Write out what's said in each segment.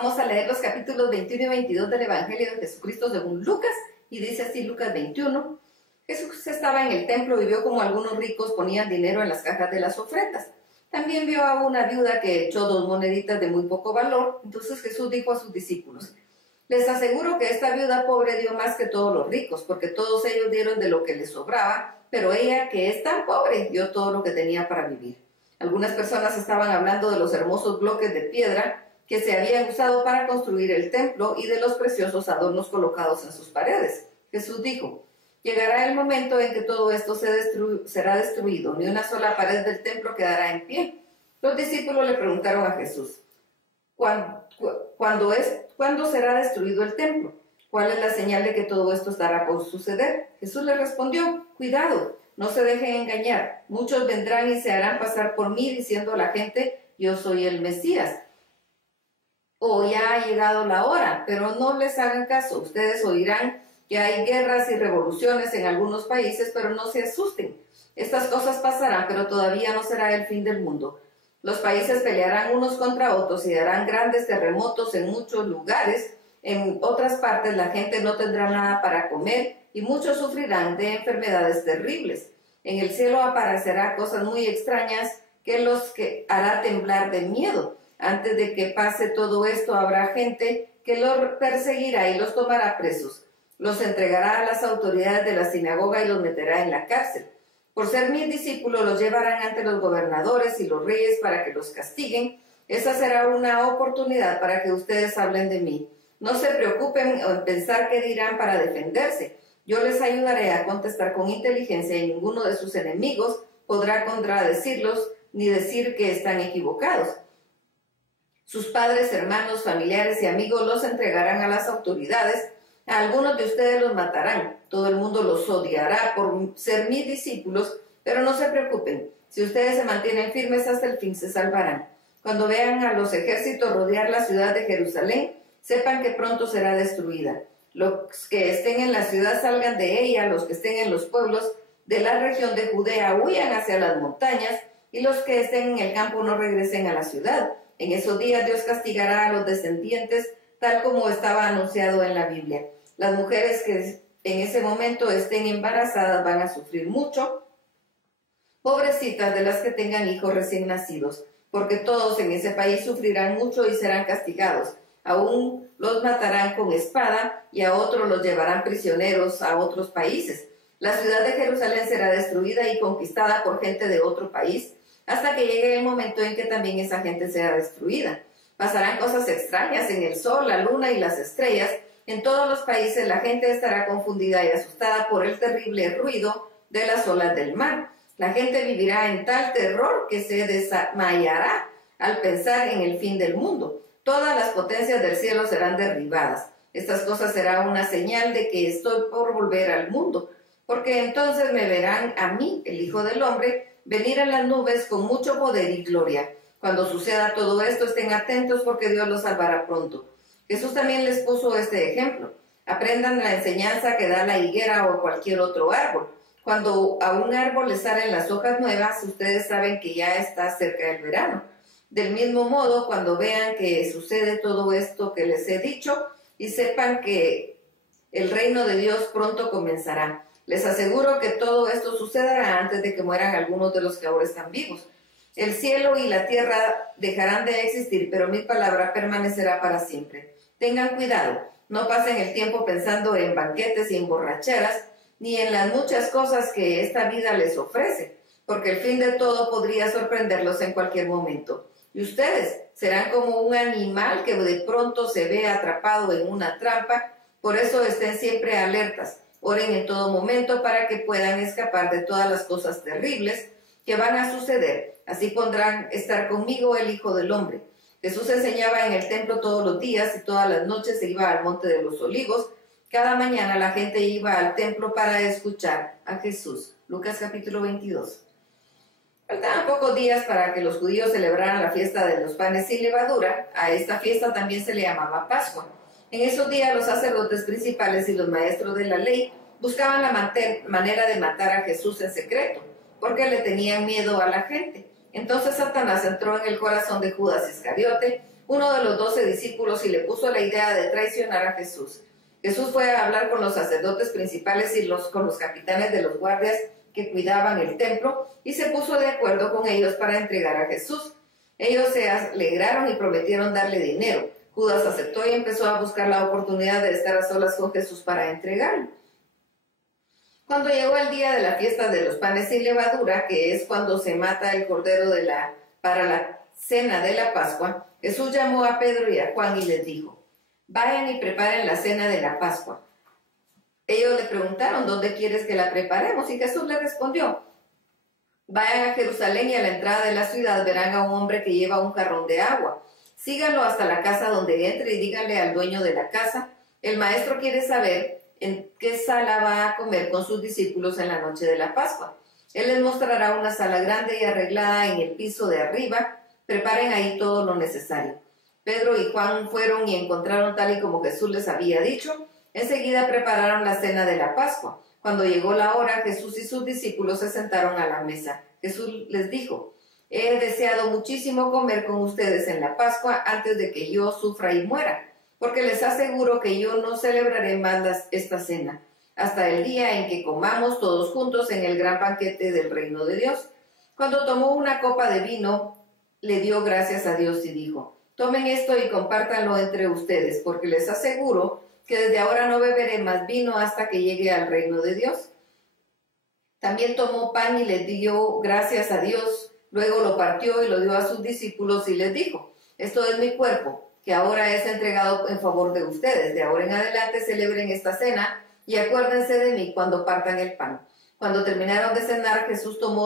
Vamos a leer los capítulos 21 y 22 del Evangelio de Jesucristo según Lucas, y dice así Lucas 21. Jesús estaba en el templo y vio como algunos ricos ponían dinero en las cajas de las ofrendas. También vio a una viuda que echó 2 moneditas de muy poco valor. Entonces Jesús dijo a sus discípulos: les aseguro que esta viuda pobre dio más que todos los ricos, porque todos ellos dieron de lo que les sobraba, pero ella, que es tan pobre, dio todo lo que tenía para vivir. Algunas personas estaban hablando de los hermosos bloques de piedra que se habían usado para construir el templo y de los preciosos adornos colocados en sus paredes. Jesús dijo: llegará el momento en que todo esto será destruido, ni una sola pared del templo quedará en pie. Los discípulos le preguntaron a Jesús: ¿Cuándo será destruido el templo? ¿Cuál es la señal de que todo esto estará por suceder? Jesús le respondió: cuidado, no se dejen engañar. Muchos vendrán y se harán pasar por mí diciendo a la gente: yo soy el Mesías, o ya ha llegado la hora. Pero no les hagan caso. Ustedes oirán que hay guerras y revoluciones en algunos países, pero no se asusten. Estas cosas pasarán, pero todavía no será el fin del mundo. Los países pelearán unos contra otros y harán grandes terremotos en muchos lugares. En otras partes la gente no tendrá nada para comer y muchos sufrirán de enfermedades terribles. En el cielo aparecerá cosas muy extrañas que los hará temblar de miedo. Antes de que pase todo esto habrá gente que los perseguirá y los tomará presos. Los entregará a las autoridades de la sinagoga y los meterá en la cárcel. Por ser mis discípulos los llevarán ante los gobernadores y los reyes para que los castiguen. Esa será una oportunidad para que ustedes hablen de mí. No se preocupen en pensar qué dirán para defenderse. Yo les ayudaré a contestar con inteligencia y ninguno de sus enemigos podrá contradecirlos ni decir que están equivocados. Sus padres, hermanos, familiares y amigos los entregarán a las autoridades. A algunos de ustedes los matarán. Todo el mundo los odiará por ser mis discípulos, pero no se preocupen. Si ustedes se mantienen firmes hasta el fin, se salvarán. Cuando vean a los ejércitos rodear la ciudad de Jerusalén, sepan que pronto será destruida. Los que estén en la ciudad salgan de ella, los que estén en los pueblos de la región de Judea huyan hacia las montañas, y los que estén en el campo no regresen a la ciudad. En esos días Dios castigará a los descendientes, tal como estaba anunciado en la Biblia. Las mujeres que en ese momento estén embarazadas van a sufrir mucho, pobrecitas de las que tengan hijos recién nacidos, porque todos en ese país sufrirán mucho y serán castigados. Aún los matarán con espada y a otros los llevarán prisioneros a otros países. La ciudad de Jerusalén será destruida y conquistada por gente de otro país, hasta que llegue el momento en que también esa gente sea destruida. Pasarán cosas extrañas en el sol, la luna y las estrellas. En todos los países la gente estará confundida y asustada por el terrible ruido de las olas del mar. La gente vivirá en tal terror que se desmayará al pensar en el fin del mundo. Todas las potencias del cielo serán derribadas. Estas cosas serán una señal de que estoy por volver al mundo, porque entonces me verán a mí, el Hijo del Hombre, venir en las nubes con mucho poder y gloria. Cuando suceda todo esto, estén atentos porque Dios los salvará pronto. Jesús también les puso este ejemplo. Aprendan la enseñanza que da la higuera o cualquier otro árbol. Cuando a un árbol le salen las hojas nuevas, ustedes saben que ya está cerca el verano. Del mismo modo, cuando vean que sucede todo esto que les he dicho, y sepan que el reino de Dios pronto comenzará. Les aseguro que todo esto sucederá antes de que mueran algunos de los que ahora están vivos. El cielo y la tierra dejarán de existir, pero mi palabra permanecerá para siempre. Tengan cuidado, no pasen el tiempo pensando en banquetes y en borracheras, ni en las muchas cosas que esta vida les ofrece, porque el fin de todo podría sorprenderlos en cualquier momento. Y ustedes serán como un animal que de pronto se ve atrapado en una trampa. Por eso estén siempre alertas. Oren en todo momento para que puedan escapar de todas las cosas terribles que van a suceder. Así podrán estar conmigo el Hijo del Hombre. Jesús enseñaba en el templo todos los días y todas las noches se iba al Monte de los Olivos. Cada mañana la gente iba al templo para escuchar a Jesús. Lucas capítulo 22. Faltaban pocos días para que los judíos celebraran la fiesta de los panes sin levadura. A esta fiesta también se le llamaba Pascua. En esos días los sacerdotes principales y los maestros de la ley buscaban la manera de matar a Jesús en secreto, porque le tenían miedo a la gente. Entonces Satanás entró en el corazón de Judas Iscariote, uno de los 12 discípulos, y le puso la idea de traicionar a Jesús. Jesús fue a hablar con los sacerdotes principales y con los capitanes de los guardias que cuidaban el templo, y se puso de acuerdo con ellos para entregar a Jesús. Ellos se alegraron y prometieron darle dinero. Judas aceptó y empezó a buscar la oportunidad de estar a solas con Jesús para entregarlo. Cuando llegó el día de la fiesta de los panes sin levadura, que es cuando se mata el cordero para la cena de la Pascua, Jesús llamó a Pedro y a Juan y les dijo: vayan y preparen la cena de la Pascua. Ellos le preguntaron: ¿dónde quieres que la preparemos? Y Jesús les respondió: vayan a Jerusalén y a la entrada de la ciudad verán a un hombre que lleva un jarrón de agua. Síganlo hasta la casa donde entre y díganle al dueño de la casa: el maestro quiere saber en qué sala va a comer con sus discípulos en la noche de la Pascua. Él les mostrará una sala grande y arreglada en el piso de arriba. Preparen ahí todo lo necesario. Pedro y Juan fueron y encontraron tal y como Jesús les había dicho. Enseguida prepararon la cena de la Pascua. Cuando llegó la hora, Jesús y sus discípulos se sentaron a la mesa. Jesús les dijo: he deseado muchísimo comer con ustedes en la Pascua antes de que yo sufra y muera, porque les aseguro que yo no celebraré más esta cena hasta el día en que comamos todos juntos en el gran banquete del reino de Dios. Cuando tomó una copa de vino, le dio gracias a Dios y dijo: tomen esto y compártanlo entre ustedes, porque les aseguro que desde ahora no beberé más vino hasta que llegue al reino de Dios. También tomó pan y le dio gracias a Dios, luego lo partió y lo dio a sus discípulos y les dijo: esto es mi cuerpo, que ahora es entregado en favor de ustedes. De ahora en adelante celebren esta cena y acuérdense de mí cuando partan el pan. Cuando terminaron de cenar, Jesús tomó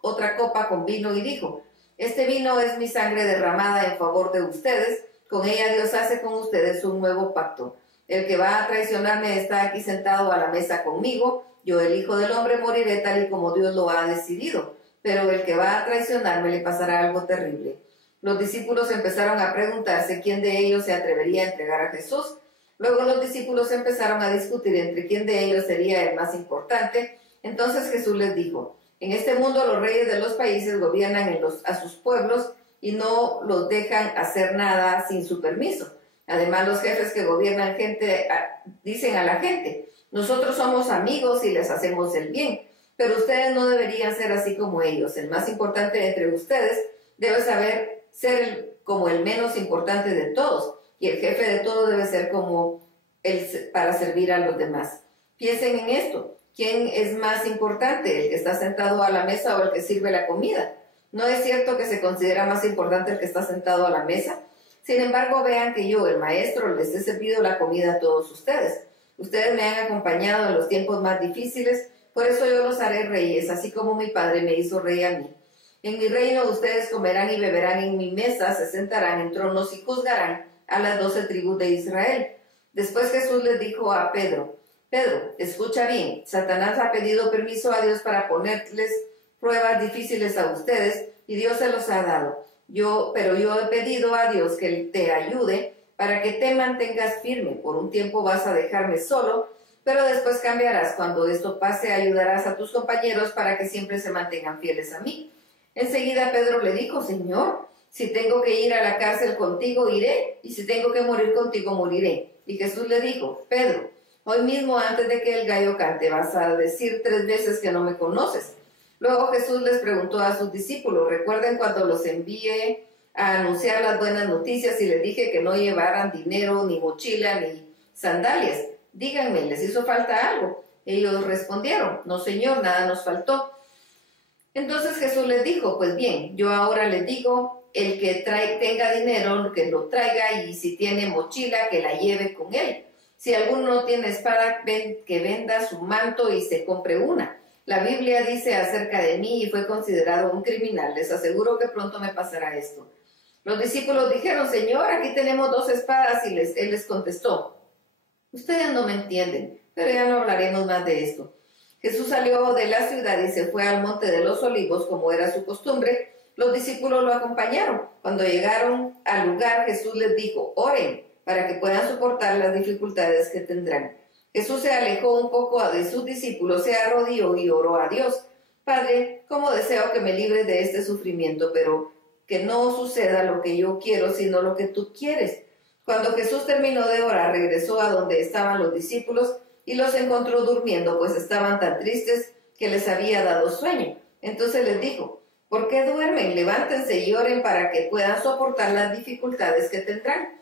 otra copa con vino y dijo: este vino es mi sangre derramada en favor de ustedes. Con ella Dios hace con ustedes un nuevo pacto. El que va a traicionarme está aquí sentado a la mesa conmigo. Yo, el Hijo del Hombre, moriré tal y como Dios lo ha decidido. Pero el que va a traicionarme le pasará algo terrible. Los discípulos empezaron a preguntarse quién de ellos se atrevería a entregar a Jesús. Luego los discípulos empezaron a discutir entre quién de ellos sería el más importante. Entonces Jesús les dijo: en este mundo los reyes de los países gobiernan a sus pueblos y no los dejan hacer nada sin su permiso. Además, los jefes que gobiernan dicen a la gente: nosotros somos amigos y les hacemos el bien, pero ustedes no deberían ser así como ellos. El más importante entre ustedes debe ser como el menos importante de todos, y el jefe de todos debe ser como él para servir a los demás. Piensen en esto: ¿quién es más importante, el que está sentado a la mesa o el que sirve la comida? ¿No es cierto que se considera más importante el que está sentado a la mesa? Sin embargo, vean que yo, el maestro, les he servido la comida a todos ustedes. Ustedes me han acompañado en los tiempos más difíciles, por eso yo los haré reyes, así como mi padre me hizo rey a mí. En mi reino ustedes comerán y beberán en mi mesa, se sentarán en tronos y juzgarán a las 12 tribus de Israel. Después Jesús les dijo a Pedro: Pedro, escucha bien, Satanás ha pedido permiso a Dios para ponerles pruebas difíciles a ustedes, y Dios se los ha dado. Pero yo he pedido a Dios que te ayude para que te mantengas firme. Por un tiempo vas a dejarme solo, pero después cambiarás. Cuando esto pase, ayudarás a tus compañeros para que siempre se mantengan fieles a mí. Enseguida Pedro le dijo: Señor, si tengo que ir a la cárcel contigo, iré, y si tengo que morir contigo, moriré. Y Jesús le dijo: Pedro, hoy mismo antes de que el gallo cante, vas a decir 3 veces que no me conoces. Luego Jesús les preguntó a sus discípulos: ¿recuerden cuando los envié a anunciar las buenas noticias y les dije que no llevaran dinero, ni mochila, ni sandalias? Díganme, ¿les hizo falta algo? Ellos respondieron: no, Señor, nada nos faltó. Entonces Jesús les dijo: pues bien, yo ahora les digo, el que tenga dinero, que lo traiga, y si tiene mochila, que la lleve con él. Si alguno no tiene espada, que venda su manto y se compre una. La Biblia dice acerca de mí: y fue considerado un criminal. Les aseguro que pronto me pasará esto. Los discípulos dijeron: Señor, aquí tenemos 2 espadas. Y él les contestó: ustedes no me entienden, pero ya no hablaremos más de esto. Jesús salió de la ciudad y se fue al monte de los olivos, como era su costumbre. Los discípulos lo acompañaron. Cuando llegaron al lugar, Jesús les dijo: oren, para que puedan soportar las dificultades que tendrán. Jesús se alejó un poco de sus discípulos, se arrodilló y oró a Dios: Padre, cómo deseo que me libres de este sufrimiento, pero que no suceda lo que yo quiero, sino lo que tú quieres. Cuando Jesús terminó de orar, regresó a donde estaban los discípulos y los encontró durmiendo, pues estaban tan tristes que les había dado sueño. Entonces les dijo: ¿por qué duermen? Levántense y oren para que puedan soportar las dificultades que tendrán.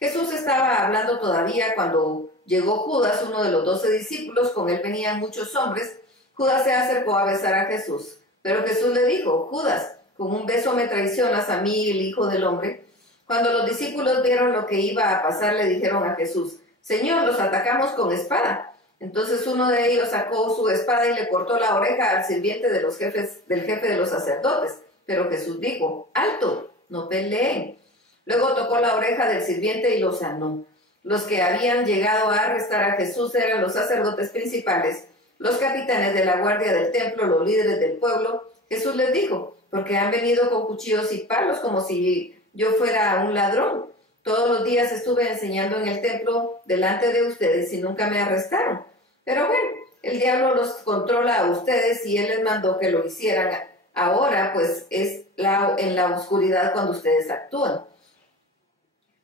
Jesús estaba hablando todavía cuando llegó Judas, uno de los 12 discípulos. Con él venían muchos hombres. Judas se acercó a besar a Jesús, pero Jesús le dijo: Judas, con un beso me traicionas a mí, el Hijo del Hombre. Cuando los discípulos vieron lo que iba a pasar, le dijeron a Jesús: Señor, los atacamos con espada. Entonces uno de ellos sacó su espada y le cortó la oreja al sirviente del jefe de los sacerdotes. Pero Jesús dijo: alto, no peleen. Luego tocó la oreja del sirviente y lo sanó. Los que habían llegado a arrestar a Jesús eran los sacerdotes principales, los capitanes de la guardia del templo, los líderes del pueblo. Jesús les dijo: porque han venido con cuchillos y palos como si yo fuera un ladrón. Todos los días estuve enseñando en el templo delante de ustedes y nunca me arrestaron. Pero bueno, el diablo los controla a ustedes y él les mandó que lo hicieran. Ahora pues es en la oscuridad cuando ustedes actúan.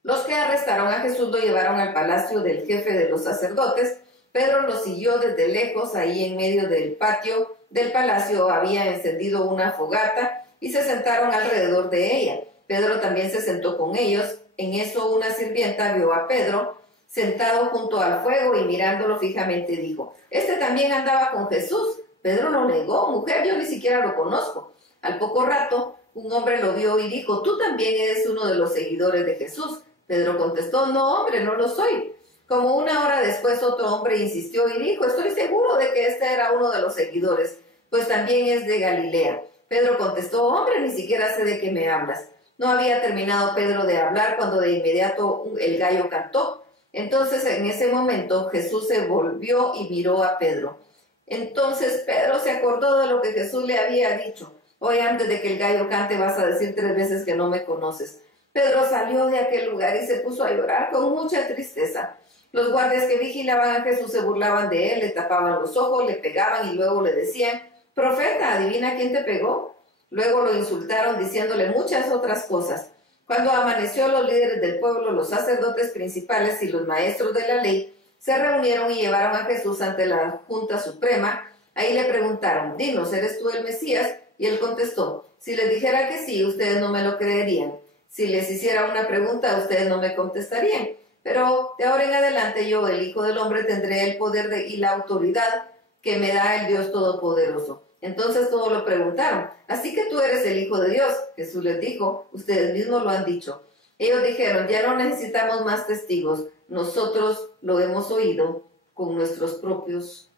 Los que arrestaron a Jesús lo llevaron al palacio del jefe de los sacerdotes. Pedro lo siguió desde lejos. Ahí en medio del patio del palacio había encendido una fogata y se sentaron alrededor de ella. Pedro también se sentó con ellos. En eso una sirvienta vio a Pedro sentado junto al fuego y mirándolo fijamente dijo: este también andaba con Jesús. Pedro lo negó: mujer, yo ni siquiera lo conozco. Al poco rato un hombre lo vio y dijo: tú también eres uno de los seguidores de Jesús. Pedro contestó: no, hombre, no lo soy. Como una hora después otro hombre insistió y dijo: estoy seguro de que este era uno de los seguidores, pues también es de Galilea. Pedro contestó: hombre, ni siquiera sé de qué me hablas. No había terminado Pedro de hablar cuando de inmediato el gallo cantó. Entonces en ese momento Jesús se volvió y miró a Pedro. Entonces Pedro se acordó de lo que Jesús le había dicho: hoy antes de que el gallo cante vas a decir 3 veces que no me conoces. Pedro salió de aquel lugar y se puso a llorar con mucha tristeza. Los guardias que vigilaban a Jesús se burlaban de él, le tapaban los ojos, le pegaban y luego le decían: profeta, ¿adivina quién te pegó? Luego lo insultaron diciéndole muchas otras cosas. Cuando amaneció, los líderes del pueblo, los sacerdotes principales y los maestros de la ley se reunieron y llevaron a Jesús ante la Junta Suprema. Ahí le preguntaron: dinos, ¿eres tú el Mesías? Y él contestó: si les dijera que sí, ustedes no me lo creerían. Si les hiciera una pregunta, ustedes no me contestarían. Pero de ahora en adelante yo, el Hijo del Hombre, tendré el poder y la autoridad que me da el Dios Todopoderoso. Entonces todos lo preguntaron: ¿así que tú eres el Hijo de Dios? Jesús les dijo: ustedes mismos lo han dicho. Ellos dijeron: ya no necesitamos más testigos. Nosotros lo hemos oído con nuestros propios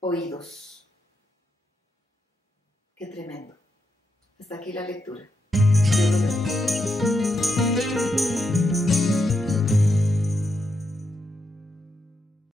oídos. Qué tremendo. Hasta aquí la lectura.